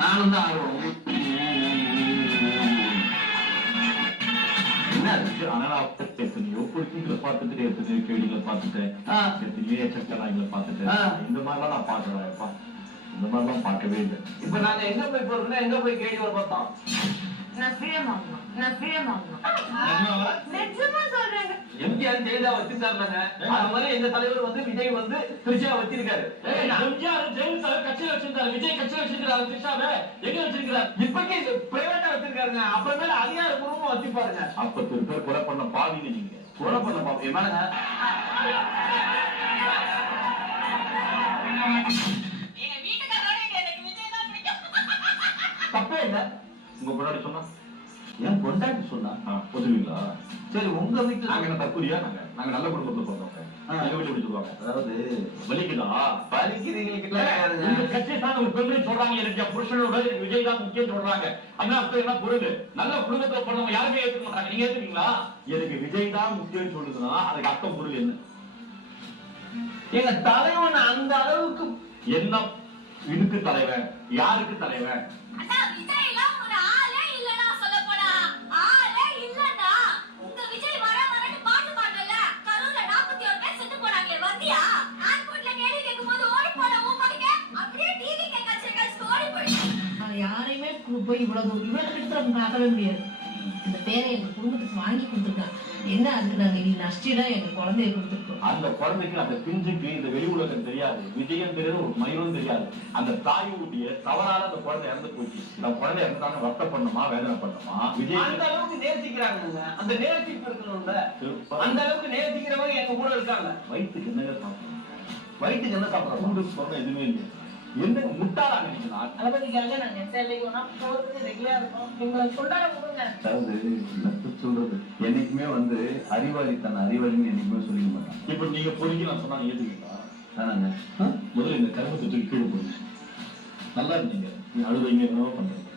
நானும் தான் ஆர்வம். எத்தனையோ பொறுக்கீங்களை பார்த்துட்டு எத்தனையோ கேடிகளை பார்த்துட்டேன், எத்தனையோ சக்கராய்களை பார்த்துட்டேன். இந்த மாதிரிலாம் நான் பார்க்கறேன்ப்பா, இந்த மாதிரிலாம் பார்க்கவே இல்லை. இப்ப நாங்க எங்க போய் போறோம்னா எங்க போய் கேடி ஒரு பார்த்தோம். எம்ஜிஆர் ஜெயலலிதா வச்சிருக்காருங்க. அது மாதிரி எங்க தலைவர் வந்து விஜய் வந்து திருச்சியா வச்சிருக்காரு. எம்ஜிஆர் ஜெயலலிதா கட்சியில வச்சிருக்காரு, விஜய் கட்சியில வச்சிருக்காரு. திருச்சாவை எங்க வச்சிருக்காரு? இப்பக்கே பிரைவேட்டா வச்சிருக்காருங்க. அப்புறமேல அதிகாரப்பூர்வமா வச்சிருப்பாருங்க. 50 பேர் கொலை பண்ண பாவீங்க நீங்க. கொலை பண்ண பாவம் என்னாங்க? தப்பே இல்ல. உங்க பொண்டாட்டி சொன்னா, ஏன் பொண்டாட்டி சொன்னா ஒத்துவீங்களா? சரி, உங்க வீட்டுல நாங்க என்ன தற்கொலையா? நாங்க நல்ல குடும்பத்துல பிறந்தவங்க. எங்க வீட்டுல எப்படி சொல்லுவாங்க? அதாவது வலிக்குதா? பலிக்கிறீங்களுக்கு உங்க கட்சி தான் ஒரு பெண்மணி சொல்றாங்க, எனக்கு புருஷனோட விஜய் தான் முக்கியம் சொல்றாங்க. அண்ணா அப்ப என்ன பொருள்? நல்ல குடும்பத்துல பிறந்தவங்க யாருமே ஏத்துக்க மாட்டாங்க. நீங்க ஏத்துக்கீங்களா? எனக்கு விஜய் தான் முக்கியம் சொல்லுதுன்னா அதுக்கு அர்த்தம் பொருள் என்ன? எங்க தலைவன் அந்த அளவுக்கு என்ன? இதுக்கு தலைவன், யாருக்கு தலைவன்? யாரையுமே போய் இவ்வளவு கிட்டத்தட்ட பார்க்கவே முடியாது. இந்த பேரை எங்க குடும்பத்துக்கு வாங்கி கொடுத்துருக்கான். என்ன அதுக்கு நாங்க நஷ்டீடா எங்க குழந்தைய கொடுத்துருக்கோம். அந்த குழந்தைக்கு, அந்த பிஞ்சுக்கு இந்த வெளி உலகம் தெரியாது, விஜயம் தெரியாது, ஒரு மயிலும் தெரியாது. அந்த தாயுடைய தவறால அந்த குழந்தை இறந்து போச்சு. அந்த குழந்தை இறந்தாங்க வருத்தம் பண்ணுமா, வேதனை பண்ணுமா? விஜய் அந்த அளவுக்கு நேசிக்கிறாங்க. அந்த நேசிப்பு இருக்கணும்ல, அந்த அளவுக்கு நேசிக்கிறவங்க எங்க கூட இருக்காங்க. வயிற்றுக்கு என்னங்க சாப்பிடணும்? வயிற்றுக்கு என்ன சாப்பிடணும்? சொன்ன எதுவுமே இல்லை. என்ன முட்டாளாங்க நீங்க? தளபதிக்காக நாங்க ரெகுலரா இருக்கோம். எங்களை கொண்டாட கொடுங்க. அதாவது சொல்றது என்னைக்குமே வந்து அறிவாளின்னு என்னைக்குமே சொல்லிக்க மாட்டாங்க. இப்ப நீங்க பொறுக்கி நான் சொன்னாங்க ஏத்துக்கீங்களா? தானாங்க. முதல்ல இந்த கருமத்தை தூக்கி கீழே போடுங்க. நல்லா இருந்தீங்க, நீ அழுவைங்க, என்னவோ பண்றீங்க.